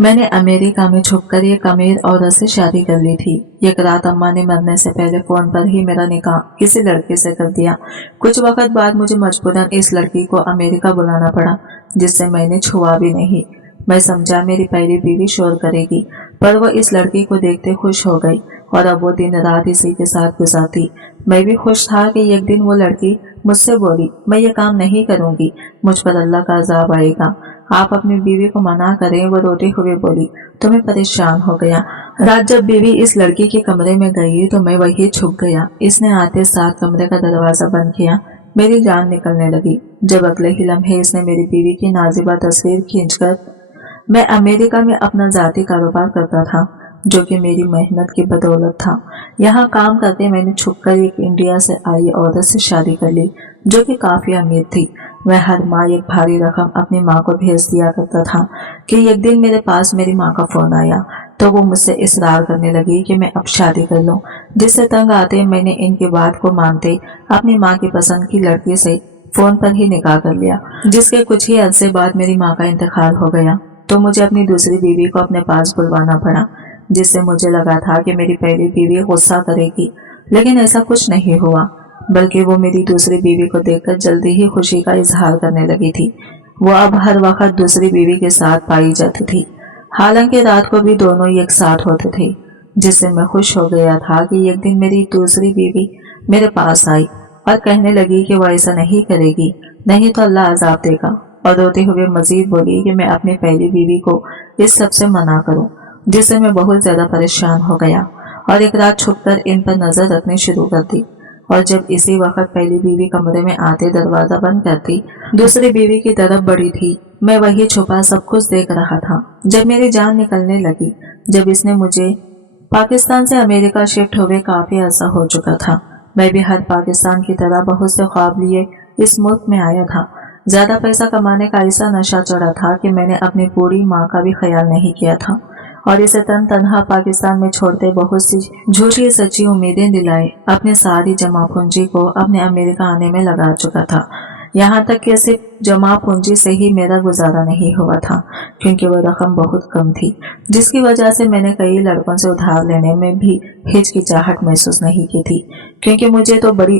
मैंने अमेरिका में छुपकर एक अमीर औरत से शादी कर ली थी। एक रात अम्मा ने मरने से पहले फोन पर ही मेरा निकाह किसी लड़के से कर दिया। कुछ वक्त बाद मुझे मजबूरन इस लड़की को अमेरिका बुलाना पड़ा, जिससे मैंने छुआ भी नहीं। मैं समझा मेरी पहली बीवी शोर करेगी, पर वो इस लड़की को देखते खुश हो गई और अब वो दिन रात इसी के साथ गुजारती। मैं भी खुश था कि एक दिन वो लड़की मुझसे बोली, मैं ये काम नहीं करूंगी, मुझ पर अल्लाह का अजाब आएगा। आप अपनी बीवी को मना करें। वो रोते हुए बोली, तो मैं परेशान हो गया। रात जब बीवी इस लड़की के कमरे में गई तो मैं वही छुप गया। इसने आते साथ कमरे का दरवाजा बंद किया। मेरी जान निकलने लगी जब अगले ही लम्हे इसने मेरी बीवी की नाजिबा तस्वीर खींचकर। मैं अमेरिका में अपना जाती कारोबार करता था, जो कि मेरी मेहनत की बदौलत था। यहाँ काम करते मैंने छुपकर एक इंडिया से आई औरत से शादी कर ली, जो कि काफी अमीर थी। मैं हर माह एक भारी रकम अपनी माँ को भेज दिया करता था कि एक दिन मेरे पास मेरी माँ का फोन आया तो वो मुझसे इसरार करने लगी कि मैं अब शादी कर लूं, जिससे तंग आते मैंने इनकी बात को मानते अपनी माँ की पसंद की लड़की से फोन पर ही निकाह कर लिया। जिसके कुछ ही अरसे बाद मेरी माँ का इंतकाल हो गया तो मुझे अपनी दूसरी बीवी को अपने पास बुलवाना पड़ा, जिससे मुझे लगा था कि मेरी पहली बीवी गुस्सा करेगी, लेकिन ऐसा कुछ नहीं हुआ, बल्कि वो मेरी दूसरी बीवी को देखकर जल्दी ही खुशी का इजहार करने लगी थी। वो अब हर वक्त दूसरी बीवी के साथ पाई जाती थी, हालांकि रात को भी दोनों एक साथ होते थे, जिससे मैं खुश हो गया था कि एक दिन मेरी दूसरी बीवी मेरे पास आई और कहने लगी कि वो ऐसा नहीं करेगी, नहीं तो अल्लाह अजाब देगा, और रोते हुए मजीद बोली कि मैं अपनी पहली बीवी को इस सब से मना करूं, जिससे मैं बहुत ज्यादा परेशान हो गया और एक रात छुपकर इन पर नजर रखनी शुरू कर दी। और जब इसी वक्त पहली बीवी कमरे में आते दरवाजा बंद करती, दूसरी बीवी की तरफ बढ़ी थी। मैं वही छुपा सब कुछ देख रहा था। जब मेरी जान निकलने लगी, जब इसने मुझे पाकिस्तान से अमेरिका शिफ्ट हुए काफी अर्सा हो चुका था। मैं भी हर पाकिस्तान की तरह बहुत से ख्वाब लिए इस मुल्क में आया था। ज्यादा पैसा कमाने का ऐसा नशा चढ़ा था कि मैंने अपनी पूरी माँ का भी ख्याल नहीं किया था और इसे तनहा पाकिस्तान में छोड़ते बहुत सी झूठी सच्ची उम्मीदें दिलाए अपने सारी जमा पूंजी को अपने अमेरिका आने में लगा चुका था। यहाँ तक कि सिर्फ जमा पूंजी से ही मेरा गुजारा नहीं हुआ था, क्योंकि वो रकम बहुत कम थी, जिसकी वजह से मैंने कई लड़कों से उधार लेने में भी हिचकिचाहट महसूस नहीं की थी, क्योंकि मुझे तो बड़ी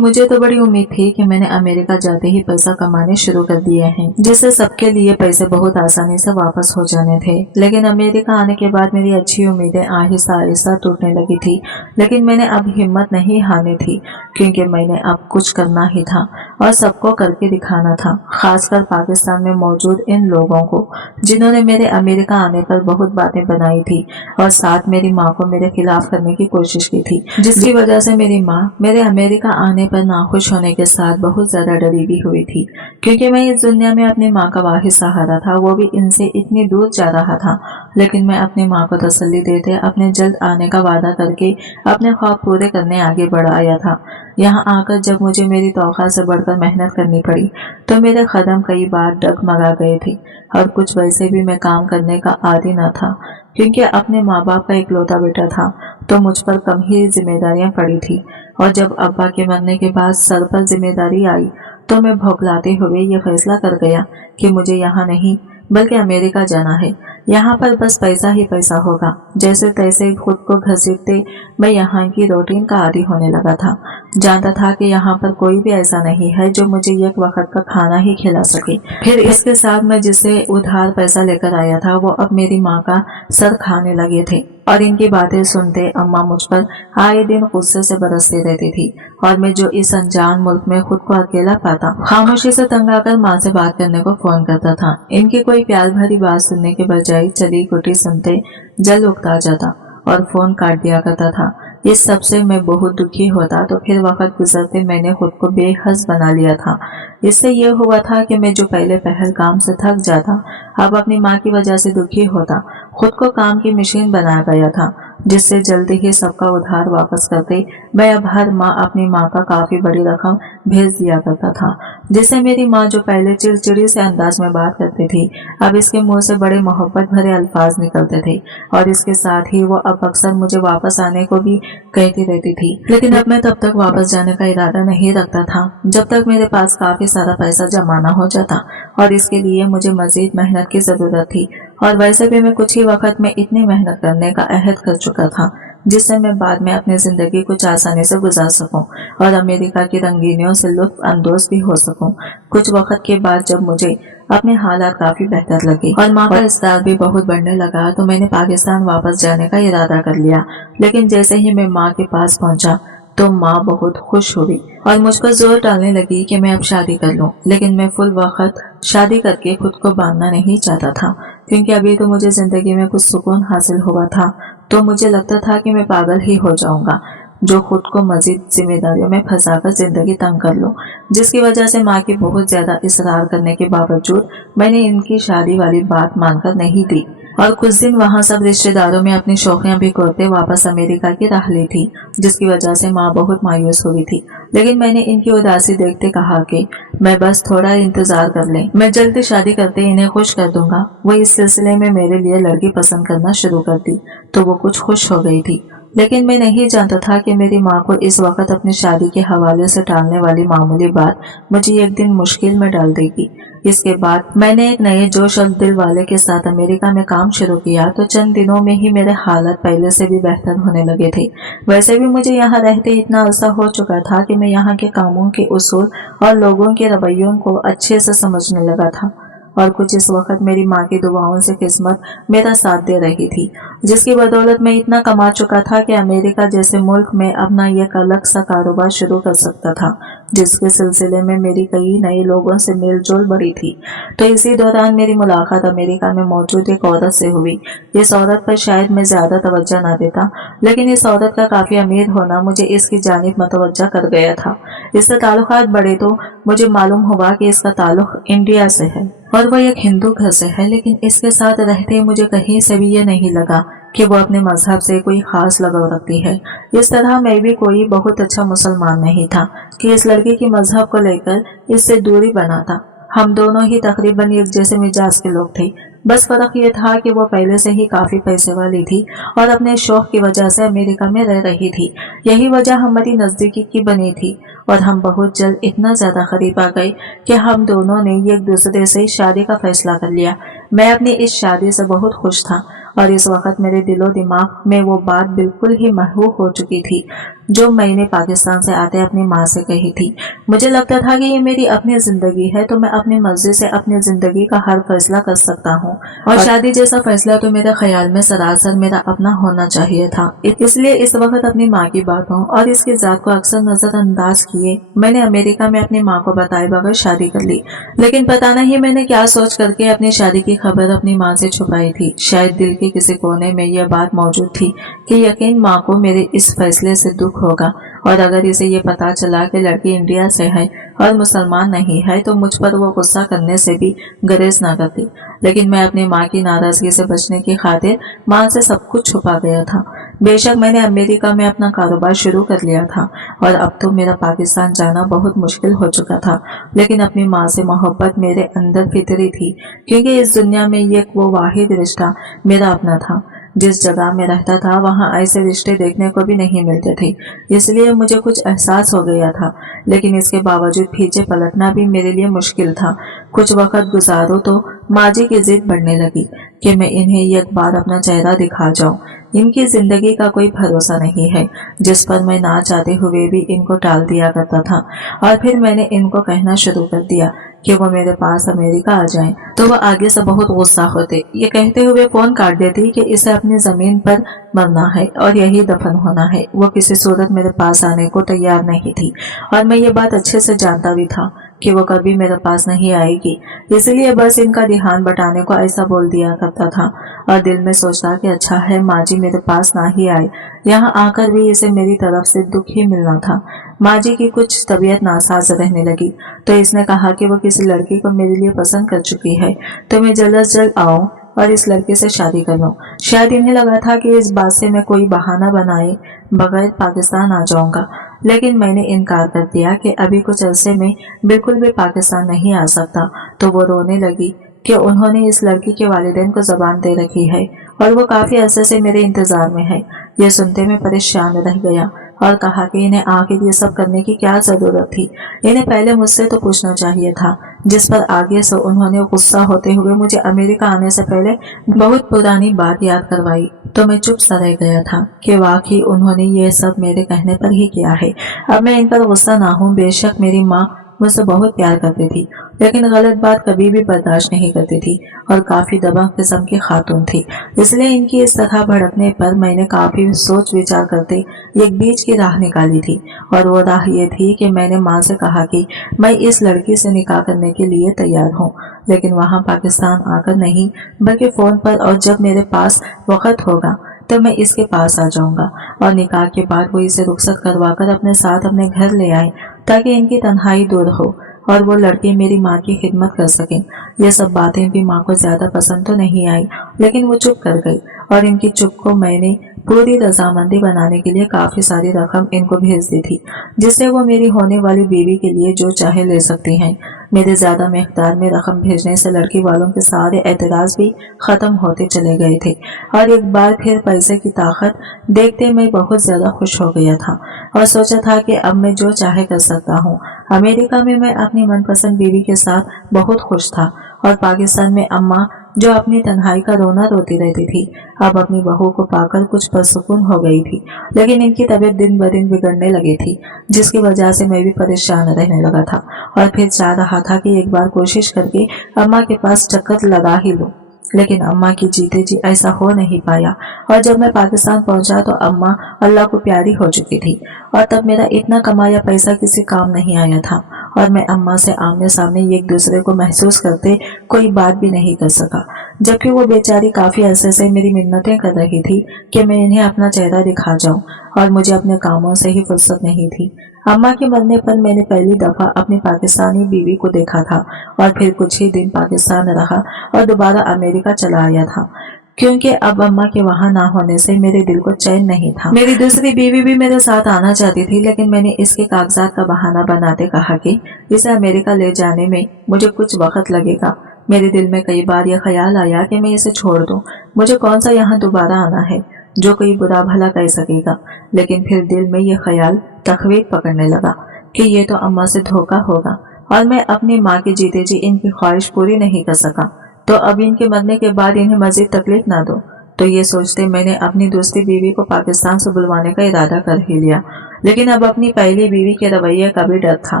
उम्मीद थी कि मैंने अमेरिका जाते ही पैसा कमाने शुरू कर दिए हैं, जिससे सबके लिए पैसे बहुत आसानी से वापस हो जाने थे। लेकिन अमेरिका आने के बाद मेरी अच्छी उम्मीदें आहिस्ता आहिस्ता टूटने लगी थी। लेकिन मैंने अब हिम्मत नहीं हारनी थी, क्योंकि मैंने अब कुछ करना ही था और सबको करके दिखाना था, खासकर पाकिस्तान में मौजूद इन लोगों को जिन्होंने मेरे अमेरिका आने पर बहुत बातें बनाई थी और साथ मेरी माँ को मेरे खिलाफ करने की कोशिश की थी, जिसकी वजह से मेरी माँ मेरे अमेरिका आने पर नाखुश होने के साथ बहुत ज्यादा डरी भी हुई थी, क्योंकि मैं इस दुनिया में अपनी माँ का वाहिद सहारा था, वो भी इनसे इतनी दूर जा रहा था। लेकिन मैं अपनी माँ को तसल्ली देते अपने जल्द आने का वादा करके अपने ख्वाब पूरे करने आगे बढ़ आया था। यहाँ आकर जब मुझे मेरी तौखा से बढ़कर मेहनत करनी पड़ी तो मेरे कदम कई बार डगमगा गए थे और कुछ वैसे भी मैं काम करने का आदी न था, क्योंकि अपने माँ बाप का इकलौता बेटा था तो मुझ पर कम ही जिम्मेदारियां पड़ी थी। और जब अब्बा के मरने के बाद सर पर जिम्मेदारी आई तो मैं भौंकलाते हुए ये फैसला कर गया कि मुझे यहाँ नहीं बल्कि अमेरिका जाना है। यहाँ पर बस पैसा ही पैसा होगा। जैसे तैसे खुद को घसीटते मैं यहाँ की रूटीन का आदी होने लगा था। जानता था कि यहाँ पर कोई भी ऐसा नहीं है जो मुझे एक वक्त का खाना ही खिला सके। फिर इसके साथ मैं जिसे उधार पैसा लेकर आया था वो अब मेरी माँ का सर खाने लगे थे और इनकी बातें सुनते अम्मा मुझ पर आए दिन गुस्से से बरसती रहती थी और मैं जो इस अनजान मुल्क में खुद को अकेला पाता खामोशी से तंग आकर माँ से बात करने को फोन करता था। इनकी कोई प्यार भरी बात सुनने के बजाय चली कुटी सुनते जल उकता जाता और फोन काट दिया करता था। इस सब से मैं बहुत दुखी होता तो फिर वक्त गुजरते मैंने खुद को बेहस बना लिया था। इससे ये हुआ था कि मैं जो पहले पहल काम से थक जाता अब अपनी माँ की वजह से दुखी होता। खुद को काम की मशीन बनाया गया था, जिससे जल्दी ही सबका उधार वापस करते मैं अब हर माह अपनी माँ का काफी बड़ी रकम भेज दिया करता था, जिससे मेरी माँ जो पहले चिड़चिड़ी से अंदाज में बात करती थी अब इसके मुंह से बड़े मोहब्बत भरे अल्फाज निकलते थे और इसके साथ ही वो अब अक्सर मुझे वापस आने को भी कहती रहती थी। लेकिन अब मैं तब तक वापस जाने का इरादा नहीं रखता था जब तक मेरे पास काफी सारा पैसा जमा न हो जाता और इसके लिए मुझे मजीद मेहनत की जरूरत थी और वैसे भी मैं कुछ ही वक्त में इतनी मेहनत करने का अहद कर चुका था जिससे मैं बाद में अपनी जिंदगी कुछ आसानी से गुजार सकूं और अमेरिका की रंगीनियों से लुत्फ अंदोज भी हो सकूं। कुछ वक्त के बाद जब मुझे अपने हालात काफी बेहतर लगे और माँ का इस्तार भी बहुत बढ़ने लगा तो मैंने पाकिस्तान वापस जाने का इरादा कर लिया। लेकिन जैसे ही मैं माँ के पास पहुंचा तो माँ बहुत खुश हुई और मुझ पर जोर डालने लगी कि मैं अब शादी कर लूं। लेकिन मैं फुल वक्त शादी करके खुद को बांधना नहीं चाहता था, क्योंकि अभी तो मुझे जिंदगी में कुछ सुकून हासिल हुआ था। तो मुझे लगता था कि मैं पागल ही हो जाऊंगा जो खुद को मजीद जिम्मेदारियों में फंसाकर जिंदगी तंग कर लूं, जिसकी वजह से माँ की बहुत ज्यादा इसरार करने के बावजूद मैंने इनकी शादी वाली बात मानकर नहीं दी और कुछ दिन वहाँ सब रिश्तेदारों में अपनी शौकियां भी करते वापस अमेरिका की राह ली थी, जिसकी वजह से माँ बहुत मायूस हुई थी। लेकिन मैंने इनकी उदासी देखते कहा कि मैं बस थोड़ा इंतजार कर लें, मैं जल्दी शादी करते इन्हें खुश कर दूंगा। वो इस सिलसिले में मेरे लिए लड़की पसंद करना शुरू कर दी तो वो कुछ खुश हो गई थी। लेकिन मैं नहीं जानता था कि मेरी माँ को इस वक्त अपनी शादी के हवाले से टालने वाली मामूली बात मुझे एक दिन मुश्किल में डाल देगी। इसके बाद मैंने एक नए जोश और दिल वाले के साथ अमेरिका में काम शुरू किया तो चंद दिनों में ही मेरे हालात पहले से भी बेहतर होने लगे थे। वैसे भी मुझे यहाँ रहते इतना अरसा हो चुका था कि मैं यहाँ के कामों के उसूल और लोगों के रवैयों को अच्छे से समझने लगा था और कुछ इस वक्त मेरी माँ की दुआओं से किस्मत मेरा साथ दे रही थी, जिसकी बदौलत मैं इतना कमा चुका था कि अमेरिका जैसे मुल्क में अपना एक अलग सा कारोबार शुरू कर सकता था, जिसके सिलसिले में मेरी कई नए लोगों से मेलजोल बढ़ी थी। तो इसी दौरान मेरी मुलाकात अमेरिका में मौजूद एक औरत से हुई। इस औरत पर शायद मैं ज्यादा तवज्जो न देता, लेकिन इस औरत का काफी अमीर होना मुझे इसकी जानिब मतवज्जा कर गया था। इससे ताल्लुकात बढ़े तो मुझे मालूम हुआ कि इसका ताल्लुक इंडिया से है और वो एक हिंदू घर से है। लेकिन इसके साथ रहते मुझे कहीं से भी ये नहीं लगा कि वो अपने मजहब से कोई खास लगाव रखती है। इस तरह मैं भी कोई बहुत अच्छा मुसलमान नहीं था कि इस लड़की की मजहब को लेकर इससे दूरी बनाता। हम दोनों ही तकरीबन एक जैसे मिजाज के लोग थे। बस फर्क ये था कि वो पहले से ही काफी पैसे वाली थी और अपने शौक की वजह से अमेरिका में रह रही थी। यही वजह हमारी नजदीकी की बनी थी और हम बहुत जल्द इतना ज्यादा करीब आ गए कि हम दोनों ने एक दूसरे से शादी का फैसला कर लिया। मैं अपनी इस शादी से बहुत खुश था और इस वक्त मेरे दिलो दिमाग में वो बात बिल्कुल ही महबूब हो चुकी थी जो मैंने पाकिस्तान से आते अपनी माँ से कही थी। मुझे लगता था कि ये मेरी अपनी जिंदगी है तो मैं अपनी मर्जी से अपनी जिंदगी का हर फैसला कर सकता हूँ और शादी जैसा फैसला तो मेरे ख्याल में सरासर मेरा अपना होना चाहिए था। इसलिए इस वक्त अपनी माँ की बातों और इसकी जात को अक्सर नजरअंदाज किए मैंने अमेरिका में अपनी माँ को बताए बगैर शादी कर ली। लेकिन पता नहीं मैंने क्या सोच करके अपनी शादी की खबर अपनी माँ से छुपाई थी। शायद दिल के किसी कोने में यह बात मौजूद थी कि यकीन माँ को मेरे इस फैसले से दुख होगा और अगर इसे ये पता चला कि लड़की इंडिया से है और मुसलमान नहीं है तो मुझ पर वो गुस्सा करने से भी गुरेज न करती। लेकिन मैं अपनी माँ की नाराजगी से बचने की खातिर माँ से सब कुछ छुपा गया था। बेशक मैंने अमेरिका में अपना कारोबार शुरू कर लिया था और अब तो मेरा पाकिस्तान जाना बहुत मुश्किल हो चुका था, लेकिन अपनी माँ से मोहब्बत मेरे अंदर फितरी थी, क्योंकि इस दुनिया में ये वो वाहिद रिश्ता मेरा अपना था। जिस जगह में रहता था वहाँ ऐसे रिश्ते देखने को भी नहीं मिलते थे, इसलिए मुझे कुछ एहसास हो गया था। लेकिन इसके बावजूद पीछे पलटना भी मेरे लिए मुश्किल था। कुछ वक्त गुजारो तो माँ जी की जिद बढ़ने लगी कि मैं इन्हें एक बार अपना चेहरा दिखा जाऊं। इनकी जिंदगी का कोई भरोसा नहीं है, जिस पर मैं ना चाहते हुए भी इनको टाल दिया करता था। और फिर मैंने इनको कहना शुरू कर दिया कि वो मेरे पास अमेरिका आ जाएं, तो वो आगे से बहुत गुस्सा होते। ये कहते हुए फोन काट देती कि इसे अपनी जमीन पर मरना है और यही दफन होना है। वो किसी सूरत मेरे पास आने को तैयार नहीं थी और मैं ये बात अच्छे से जानता भी था कि वो कभी मेरे पास नहीं आएगी, इसलिए बस इनका ध्यान बटाने को ऐसा बोल दिया करता था और दिल में सोचता कि अच्छा है माँ जी मेरे पास ना ही आए। यहाँ आकर भी इसे मेरी तरफ से दुख ही मिलना था। माँ जी की कुछ तबीयत नासाज रहने लगी तो इसने कहा कि वो किसी लड़की को मेरे लिए पसंद कर चुकी है, तो मैं जल्द से जल्द आऊं और इस लड़के से शादी कर लूं। शायद इन्हें लगा था कि इस बात से मैं कोई बहाना बनाए बगैर पाकिस्तान आ जाऊंगा, लेकिन मैंने इनकार कर दिया कि अभी कुछ अरसे में बिल्कुल भी पाकिस्तान नहीं आ सकता। तो वो रोने लगी कि उन्होंने इस लड़की के वालिदैन को जबान दे रखी है और वो काफी अरसे से मेरे इंतजार में है। ये सुनते मैं परेशान रह गया और कहा कि इन्हें आखिर ये सब करने की क्या जरूरत थी। इन्हें पहले मुझसे तो पूछना चाहिए था जिस पर आगे से उन्होंने गुस्सा होते हुए मुझे अमेरिका आने से पहले बहुत पुरानी बात याद करवाई। तो मैं चुप सा रह गया था कि वाकई उन्होंने ये सब मेरे कहने पर ही किया है। अब मैं इन पर गुस्सा ना हूँ। बेशक मेरी माँ मुझसे बहुत प्यार करती थी, लेकिन गलत बात कभी भी बर्दाश्त नहीं करती थी और काफी दबंग किस्म की खातून थी। इसलिए इनकी इस तरह भड़कने पर मैंने काफी सोच विचार करते एक बीच की राह निकाली थी, और वो राह ये थी कि मैंने माँ से कहा कि मैं इस लड़की से निकाह करने के लिए तैयार हूँ, लेकिन वहाँ पाकिस्तान आकर नहीं बल्कि फोन पर, और जब मेरे पास वक्त होगा तो मैं इसके पास आ जाऊंगा और निकाह के बाद वो इसे रुखसत करवाकर अपने साथ अपने घर ले आए ताकि इनकी तन्हाई दूर हो और वो लड़की मेरी माँ की खिदमत कर सके। ये सब बातें भी माँ को ज्यादा पसंद तो नहीं आई, लेकिन वो चुप कर गई और इनकी चुप को मैंने पूरी रजामंदी बनाने के लिए काफी सारी रकम इनको भेज दी थी, जिससे वो मेरी होने वाली बीवी के लिए जो चाहे ले सकती हैं। मेरे ज्यादा मिकदार में रकम भेजने से लड़की वालों के सारे एतराज भी खत्म होते चले गए थे और एक बार फिर पैसे की ताकत देखते मैं बहुत ज्यादा खुश हो गया था और सोचा था कि अब मैं जो चाहे कर सकता हूँ। अमेरिका में मैं अपनी मनपसंद बीवी के साथ बहुत खुश था और पाकिस्तान में अम्मा जो अपनी तन्हाई का रोना रोती रहती थी, अब अपनी बहू को पाकर कुछ पुरसुकून हो गई थी, लेकिन इनकी तबीयत दिन ब दिन बिगड़ने लगी थी, जिसकी वजह से मैं भी परेशान रहने लगा था और फिर चाह रहा था कि एक बार कोशिश करके अम्मा के पास चक्कर लगा ही लूं। लेकिन अम्मा की जीते जी ऐसा हो नहीं पाया और जब मैं पाकिस्तान पहुंचा तो अम्मा अल्लाह को प्यारी हो चुकी थी और तब मेरा इतना कमाया पैसा किसी काम नहीं आया था और मैं अम्मा से आमने सामने एक दूसरे को महसूस करते कोई बात भी नहीं कर सका, जबकि वो बेचारी काफी अरसे से मेरी मिन्नतें कर रही थी कि मैं इन्हें अपना चेहरा दिखा जाऊं और मुझे अपने कामों से ही फुर्सत नहीं थी। अम्मा के मरने पर मैंने पहली दफा अपनी पाकिस्तानी बीवी को देखा था और फिर कुछ ही दिन पाकिस्तान रहा और दोबारा अमेरिका चला आया था, क्योंकि अब अम्मा के वहां ना होने से मेरे दिल को चैन नहीं था। मेरी दूसरी बीवी भी मेरे साथ आना चाहती थी, लेकिन मैंने इसके कागजात का बहाना बनाते कहा कि इसे अमेरिका ले जाने में मुझे कुछ वक्त लगेगा। मेरे दिल में कई बार यह ख्याल आया कि मैं इसे छोड़ दूं, मुझे कौन सा यहाँ दोबारा आना है जो कोई बुरा भला कह सकेगा, लेकिन फिर दिल में यह ख्याल तखवीक पकड़ने लगा कि ये तो अम्मा से धोखा होगा और मैं अपनी माँ की जीते जी इनकी ख्वाहिश पूरी नहीं कर सका, तो अब इनके मरने के बाद इन्हें मजीद तकलीफ ना दो। तो ये सोचते मैंने अपनी दूसरी बीवी को पाकिस्तान से बुलवाने का इरादा कर ही लिया, लेकिन अब अपनी पहली बीवी के रवैये का भी डर था,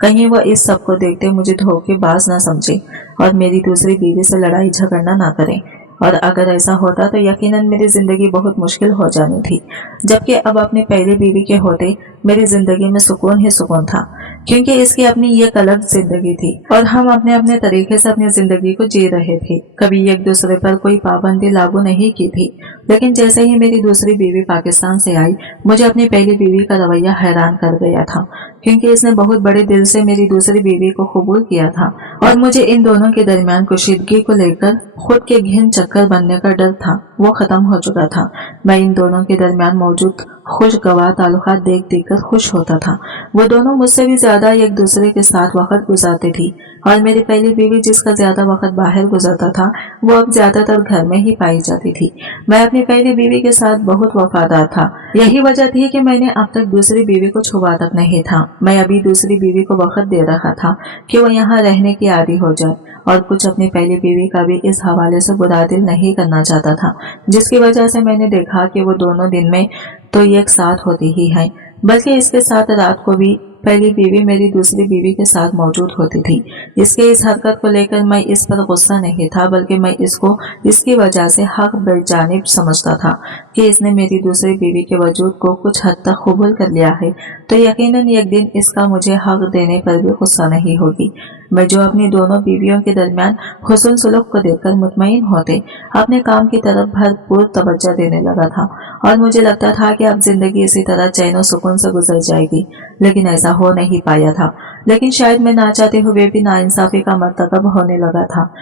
कहीं वो इस सब को देखते मुझे धोखेबाज ना समझे और मेरी दूसरी बीवी से लड़ाई झगड़ना ना करे, और अगर ऐसा होता तो यकीनन मेरी जिंदगी बहुत मुश्किल हो जानी थी, जबकि अब अपनी पहली बीवी के होते मेरी जिंदगी में सुकून ही सुकून था, क्योंकि इसकी अपनी एक अलग जिंदगी थी और हम अपने अपने तरीके से अपनी जिंदगी को जी रहे थे। कभी एक दूसरे पर कोई पाबंदी लागू नहीं की थी, लेकिन जैसे ही मेरी दूसरी बीवी पाकिस्तान से आई, मुझे अपनी पहली बीवी का रवैया हैरान कर गया था, क्योंकि इसने बहुत बड़े दिल से मेरी दूसरी बीवी को कबूल किया था और मुझे इन दोनों के दरमियान कुशीदगी को लेकर खुद के घिन चक्कर बनने का डर था, वो खत्म हो चुका था। मैं इन दोनों के दरमियान मौजूद खुशगवार ताल्लुकात देख देख कर खुश होता था। वो दोनों मुझसे भी ज्यादा एक दूसरे के साथ वक्त गुजारती थी और मेरी पहली बीवी जिसका ज्यादा वक्त बाहर गुजरता था, वो अब ज्यादातर घर में ही पाई जाती थी। मैं अपनी पहली बीवी के साथ बहुत वफादार था, यही वजह थी कि मैंने अब तक दूसरी बीवी को छुआ तक नहीं था। मैं अभी दूसरी बीवी को वक्त दे रहा था कि वो यहाँ रहने की आदी हो जाए और कुछ अपनी पहली बीवी का भी इस हवाले से बुरा दिल नहीं करना चाहता था, जिसकी वजह से मैंने देखा कि वो दोनों दिन में तो एक साथ होती ही है, बल्कि इसके साथ रात को भी पहली बीवी मेरी दूसरी बीवी के साथ मौजूद होती थी। इसके इस हरकत को लेकर मैं इस पर गुस्सा नहीं था, बल्कि मैं इसको इसकी वजह से हक बेजानिब समझता था कि इसने मेरी दूसरी बीवी के वजूद को कुछ हद तक कबूल कर लिया है, तो यकीनन एक दिन इसका मुझे हक देने पर भी गुस्सा नहीं होगी। मैं जो अपनी दोनों बीवियों के दरमियान हुस्न सुलूक को देखकर मुतमईन होते अपने काम की तरफ भरपूर तवज्जो देने लगा था और मुझे लगता था कि अब जिंदगी इसी तरह चैन और सुकून से गुजर जाएगी, लेकिन ऐसा हो नहीं पाया था। लेकिन शायद मैं ना चाहते हुए भी नाइंसाफी का मर्तकब होने लगा था,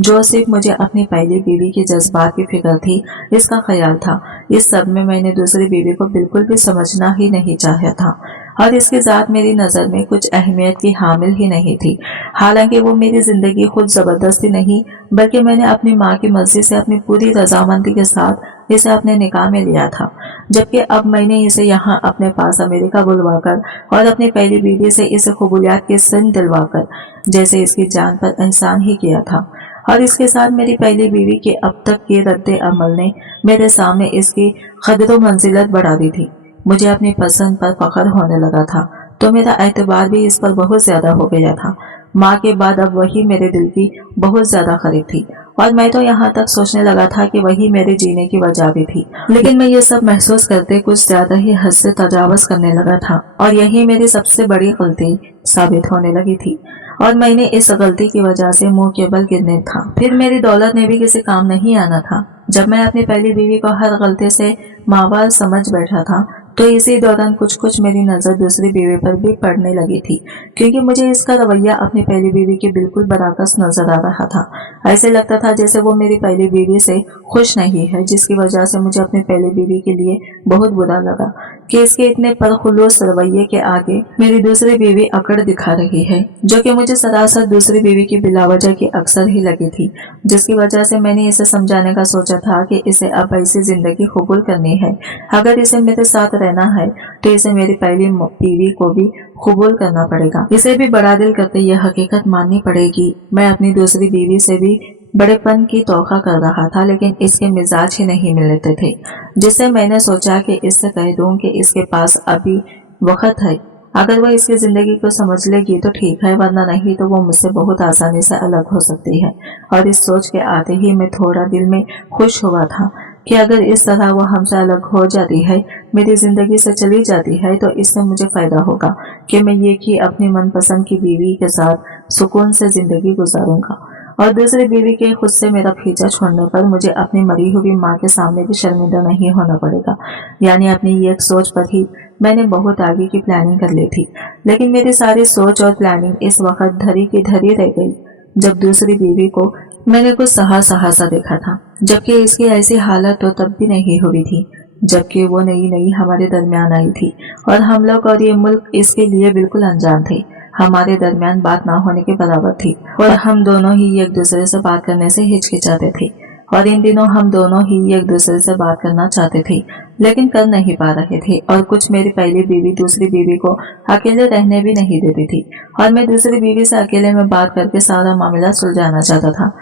जो सिर्फ मुझे अपनी पहली बीवी के जज्बात की फिक्र थी, इसका ख्याल था। इस सब में मैंने दूसरी बीवी को बिल्कुल भी समझना ही नहीं चाहा था और इसकी जात मेरी नजर में कुछ अहमियत की हामिल ही नहीं थी। हालांकि वो मेरी जिंदगी खुद जबरदस्ती नहीं, बल्कि मैंने अपनी माँ की मर्जी से अपनी पूरी रजामंदी के साथ इसे अपने निकाह में लिया था, जबकि अब मैंने इसे यहाँ अपने पास अमेरिका बुलवाकर और अपनी पहली बीवी से इसे कबूलियत की सिन दिलवाकर जैसे इसकी जान पर एहसान ही किया था। और इसके साथ मेरी पहली बीवी के अब तक के रद्द अमल ने मेरे सामने इसकी कदर मंजिलत बढ़ा दी थी। मुझे अपनी पसंद पर फख्र होने लगा था, तो मेरा एतबार भी इस पर बहुत ज्यादा हो गया था। माँ के बाद अब वही मेरे दिल की बहुत ज्यादा करीब थी, और मैं तो यहाँ तक सोचने लगा था कि वही मेरे जीने की वजह भी थी। लेकिन मैं ये सब महसूस करते कुछ ज्यादा ही हद से तजावुज करने लगा था, और यही मेरी सबसे बड़ी गलती साबित होने लगी थी। और मैंने इस गलती की वजह से मुंह के बल गिरने था। फिर मेरी दौलत ने भी किसी काम नहीं आना था। जब मैं अपनी पहली बीवी को हर गलती से मावार समझ बैठा था, तो इसी दौरान कुछ कुछ मेरी नजर दूसरी बीवी पर भी पड़ने लगी थी, क्योंकि मुझे इसका रवैया अपनी पहली बीवी के बिल्कुल बराकस नजर आ रहा था। ऐसे लगता था जैसे वो मेरी पहली बीवी से खुश नहीं है, जिसकी वजह से मुझे अपनी पहली बीवी के लिए बहुत बुरा लगा कि इसके इतने परखुलूस रवैये के आगे मेरी दूसरी बीवी अकड़ दिखा रही है, जो कि मुझे सरासर दूसरी बीवी की बिलावजह की अक्सर ही लगी थी, जिसकी वजह से मैंने इसे समझाने का सोचा था कि इसे अब ऐसी जिंदगी कबूल करनी है। अगर इसे मेरे साथ रहना है तो इसे मेरी पहली बीवी को भी कबूल करना पड़ेगा। इसे भी बड़ा दिल करके यह हकीकत माननी पड़ेगी। मैं अपनी दूसरी बीवी से भी बड़ेपन की तौखा कर रहा था, लेकिन इसके मिजाज ही नहीं मिलते थे, जिससे मैंने सोचा कि इससे कह दूं कि इसके पास अभी वक्त है। अगर वह इसकी जिंदगी को समझ लेगी तो ठीक है, वरना नहीं तो वो मुझसे बहुत आसानी से अलग हो सकती है। और इस सोच के आते ही मैं थोड़ा दिल में खुश हुआ था कि अगर इस तरह वो हमसे अलग हो जाती है, मेरी जिंदगी से चली जाती है, तो इससे मुझे फायदा होगा कि मैं ये कि अपनी मनपसंद की बीवी के साथ सुकून से जिंदगी गुजारूंगा। और दूसरी बीवी के खुद से मेरा पीछा छोड़ने पर मुझे अपनी मरी हुई माँ के सामने भी शर्मिंदा नहीं होना पड़ेगा। यानी अपनी ये एक सोच पर ही मैंने बहुत आगे की प्लानिंग कर ली थी। लेकिन मेरी सारी सोच और प्लानिंग इस वक्त धरी की धरी रह गई जब दूसरी बीवी को मैंने कुछ सहा सा देखा था, जबकि इसकी ऐसी हालत तो तब भी नहीं हुई थी जबकि वो नई नई हमारे दरमियान आई थी, और हम लोग और ये मुल्क इसके लिए बिल्कुल अनजान थे। हमारे दरमियान बात ना होने के बराबर थी, और हम दोनों ही एक दूसरे से बात करने से हिचकिचाते थे। और इन दिनों हम दोनों ही एक दूसरे से बात करना चाहते थे, लेकिन कर नहीं पा रहे थे। और कुछ मेरी पहली बीवी दूसरी बीवी को अकेले रहने भी नहीं देती थी, और मैं दूसरी बीवी से अकेले में बात करके सारा मामला सुलझाना चाहता था।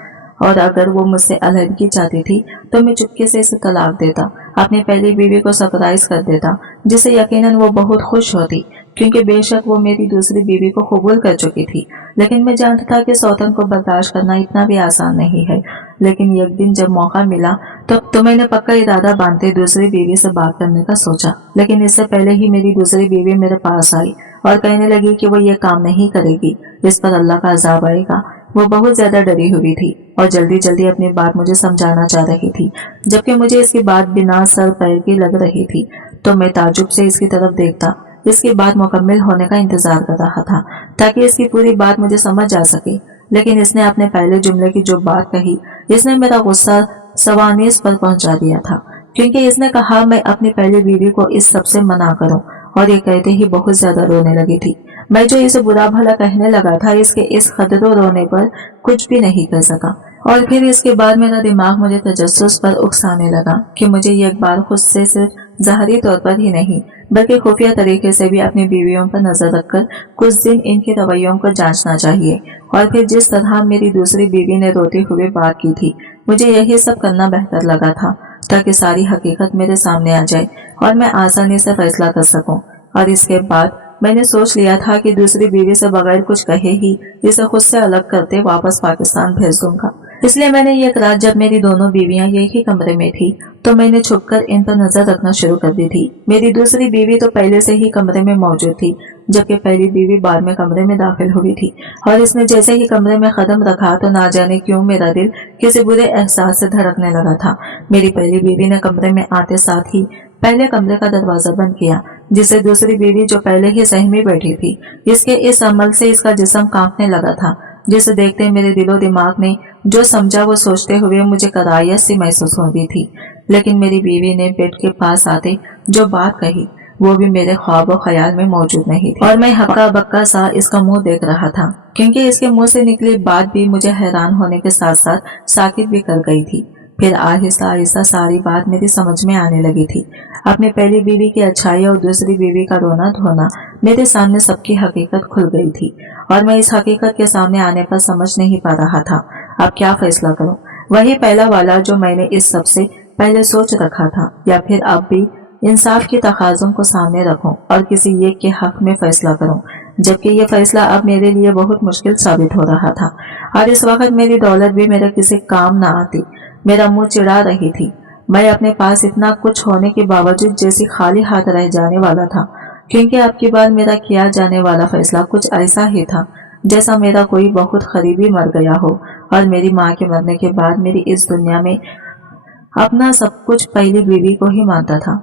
और अगर वो मुझसे अलहदगी चाहती थी तो मैं चुपके से इसे तलाक देता, अपनी पहली बीवी को सरप्राइज कर देता, जिससे यकीनन वो बहुत खुश होती, क्योंकि बेशक वो मेरी दूसरी बीवी को कबूल कर चुकी थी। लेकिन मैं जानता था कि सौतन को बर्दाश्त करना इतना भी आसान नहीं है। लेकिन एक दिन जब मौका मिला तो मैंने पक्का इरादा बांधते दूसरी बीवी से बात करने का सोचा। लेकिन इससे पहले ही मेरी दूसरी बीवी मेरे पास आई और कहने लगी कि वो ये काम नहीं करेगी, इस पर अल्लाह का अजाब आएगा। वो बहुत ज्यादा डरी हुई थी और जल्दी जल्दी अपनी बात मुझे समझाना चाह रही थी, जबकि मुझे इसकी बात बिना सर पैर की लग रही थी। तो मैं ताजुब से इसकी तरफ देखता, इसकी बात मुकम्मल होने का इंतजार कर रहा था ताकि इसकी पूरी बात मुझे समझ आ सके। लेकिन इसने अपने पहले जुमले की जो बात कही, इसने मेरा गुस्सा सवानीस पर पहुंचा दिया था, क्योंकि इसने कहा मैं अपनी पहली बीवी को इस सब से मना करूं, और ये कहते ही बहुत ज्यादा रोने लगी थी। मैं जो इसे बुरा भला कहने लगा था, इसके इस खदरो रोने पर कुछ भी नहीं कर सका। और फिर इसके बाद मेरा दिमाग मुझे तजस्सुस पर उकसाने लगा कि मुझे एक बार खुद से सिर्फ ज़ाहरी तौर पर ही नहीं बल्कि खुफिया तरीके से भी अपनी बीवियों पर नजर रखकर कुछ दिन इनके रवैयों को जांचना चाहिए। और फिर जिस तरह मेरी दूसरी बीवी ने रोते हुए बात की थी, मुझे यही सब करना बेहतर लगा था ताकि सारी हकीकत मेरे सामने आ जाए और मैं आसानी से फैसला कर सकूं। और इसके बाद मैंने सोच लिया था कि दूसरी बीवी से बगैर कुछ कहे ही इसे खुद से अलग करते वापस पाकिस्तान भेज दूंगा। इसलिए मैंने एक रात जब मेरी दोनों बीवियां एक ही कमरे में थी तो मैंने छुपकर इन पर नजर रखना शुरू कर दी थी। मेरी दूसरी बीवी तो पहले से ही कमरे में मौजूद थी, जबकि पहली बीवी बाद में कमरे में दाखिल हुई थी। और इसने जैसे ही कमरे में कदम रखा तो ना जाने क्यों मेरा दिल किसी बुरे एहसास से धड़कने लगा था। मेरी पहली बीवी ने कमरे में आते साथ ही पहले कमरे का दरवाजा बंद किया, जिसे दूसरी बीवी जो पहले ही सहमी बैठी थी, इसके इस अमल से इसका जिस्म कांपने लगा था, जिसे देखते मेरे दिलो दिमाग ने जो समझा वो सोचते हुए मुझे कराहत सी महसूस हो रही थी। लेकिन मेरी बीवी ने बेड के पास आते जो बात कही वो भी मेरे ख्वाब और ख्याल में मौजूद नहीं थी, और मैं हक्का बक्का सा इसका मुंह देख रहा था, क्योंकि इसके मुंह से निकली बात भी मुझे हैरान होने के साथ साथ साकित भी कर गई थी। फिर आहिस्ता आहिस्ता सारी बात मेरी समझ में आने लगी थी। अपनी पहली बीवी की अच्छाई और दूसरी बीवी का रोना धोना मेरे सामने सबकी हकीकत खुल गई थी और मैं इस हकीकत के सामने आने पर समझ नहीं पा रहा था अब क्या फैसला करूं। वही पहला वाला जो मैंने इस सबसे पहले सोच रखा था, या फिर अब भी इंसाफ की तकाज़ों को सामने रखूं और किसी एक के हक में फैसला करूं, जबकि ये फैसला अब मेरे लिए बहुत मुश्किल साबित हो रहा था। और इस वक्त मेरी दौलत भी मेरे किसी काम न आती। मेरा मुंह चिढ़ा रही थी। मैं अपने पास इतना कुछ होने के बावजूद जैसे खाली हाथ रह जाने वाला था, क्योंकि अब की बार मेरा किया जाने वाला फैसला कुछ ऐसा ही था जैसा मेरा कोई बहुत करीबी मर गया हो और मेरी माँ के मरने के बाद मेरी इस दुनिया में अपना सब कुछ पहली बीवी को ही मानता था।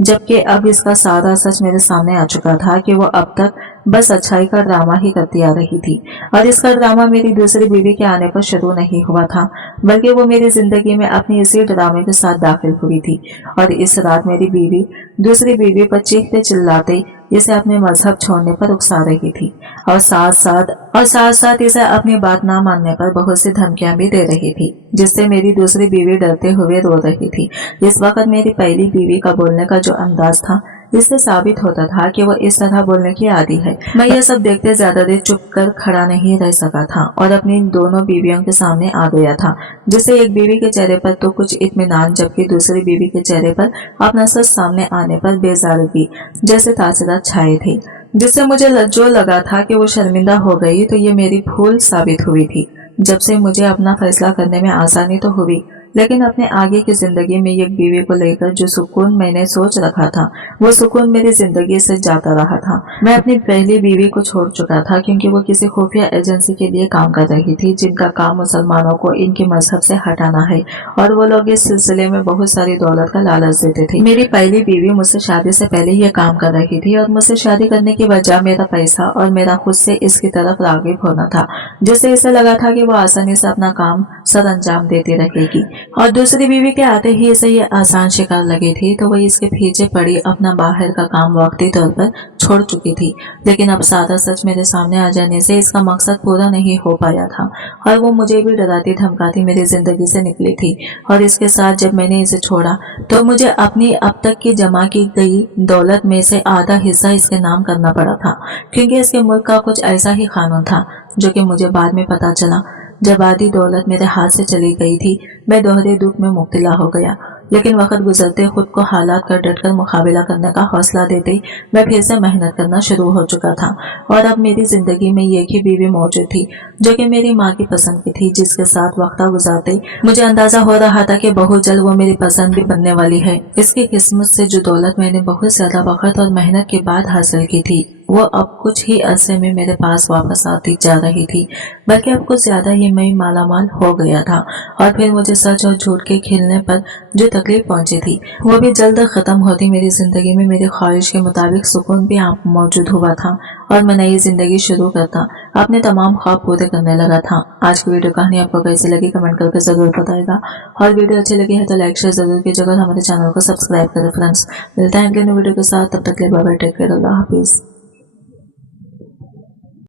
जबकि अब इसका सारा सच मेरे सामने आ चुका था कि वो अब तक बस अच्छाई का ड्रामा ही करती आ रही थी और इसका ड्रामा मेरी दूसरी बीवी के आने पर शुरू नहीं हुआ था, बल्कि वो मेरी जिंदगी में अपनी इसी ड्रामे के साथ दाखिल हुई थी। और इस रात मेरी बीवी दूसरी बीवी पर चीखते चिल्लाते इसे अपने मजहब छोड़ने पर उकसा रही थी और साथ साथ इसे अपनी बात ना मानने पर बहुत सी धमकियां भी दे रही थी, जिससे मेरी दूसरी बीवी डरते हुए रो रही थी। इस वक्त मेरी पहली बीवी का बोलने का जो अंदाज था, इससे साबित होता था कि वो इस तरह बोलने की आदी है। मैं यह सब देखते ज्यादा देर चुप कर खड़ा नहीं रह सका था और अपनी दोनों बीवियों के सामने आ गया था, जिससे एक बीवी के चेहरे पर तो कुछ इत्मीनान, जबकि दूसरी बीवी के चेहरे पर अपना सच सामने आने पर बेजारगी जैसे तासरात छाए थे, जिससे मुझे जो लगा था कि वो शर्मिंदा हो गई तो ये मेरी भूल साबित हुई थी। जब से मुझे अपना फैसला करने में आसानी तो हुई, लेकिन अपने आगे की जिंदगी में एक बीवी को लेकर जो सुकून मैंने सोच रखा था, वो सुकून मेरी जिंदगी से जाता रहा था। मैं अपनी पहली बीवी को छोड़ चुका था क्योंकि वो किसी खुफिया एजेंसी के लिए काम कर रही थी, जिनका काम मुसलमानों को इनके मजहब से हटाना है, और वो लोग इस सिलसिले में बहुत सारी दौलत का लालच देते थे। मेरी पहली बीवी मुझसे शादी से पहले ये काम कर रही थी और मुझसे शादी करने की वजह मेरा पैसा और मेरा खुद से इसकी तरफ राग़िब होना था, जिससे इसे लगा था कि वो आसानी से अपना काम सर अंजाम देती रहेगी। और दूसरी बीवी के आते ही इसे ये आसान शिकार लगी थी, तो वह इसके पीछे पड़ी अपना बाहर का काम वक्ती तौर पर छोड़ चुकी थी। लेकिन अब सारा सच मेरे सामने आ जाने से इसका मकसद पूरा नहीं हो पाया था और वो मुझे भी डराती धमकाती मेरी जिंदगी से निकली थी। और इसके साथ जब मैंने इसे छोड़ा तो मुझे अपनी अब तक की जमा की गई दौलत में से आधा हिस्सा इसके नाम करना पड़ा था, क्योंकि इसके मुल्क का कुछ ऐसा ही कानून था, जो कि मुझे बाद में पता चला। जब आधी दौलत मेरे हाथ से चली गई थी, मैं दोहरे दुख में मुब्तला हो गया, लेकिन वक्त गुजरते खुद को हालात का डटकर मुकाबला करने का हौसला देते मैं फिर से मेहनत करना शुरू हो चुका था। और अब मेरी जिंदगी में एक ही बीवी मौजूद थी, जो कि मेरी माँ की पसंद की थी, जिसके साथ वक्त गुजारते मुझे अंदाजा हो रहा था कि बहुत जल्द वो मेरी पसंद भी बनने वाली है। इसकी किस्मत से जो दौलत मैंने बहुत ज्यादा वक्त और मेहनत के बाद हासिल की थी, वो अब कुछ ही अरसे में मेरे पास वापस आती जा रही थी, बल्कि अब कुछ ज्यादा ही मैं मालामाल हो गया था। और फिर मुझे सच और झूठ के खेलने पर जो तकलीफ पहुंची थी, वो भी जल्द खत्म होती। मेरी जिंदगी में मेरी ख्वाहिश के मुताबिक सुकून भी मौजूद हुआ था और मैं नई जिंदगी शुरू करता अपने तमाम ख्वाब पूरे करने लगा था। आज की वीडियो कहानी आपको कैसी लगी कमेंट करके जरूर बताएगा, और वीडियो अच्छी लगी है तो लाइक शेयर जरूर कीजिएगा और हमारे चैनल को सब्सक्राइब करें। फ्रेंड्स, मिलते हैं अगले वीडियो के साथ, तब तक के लिए बाय बाय, टेक केयर, अल्लाह हाफिज।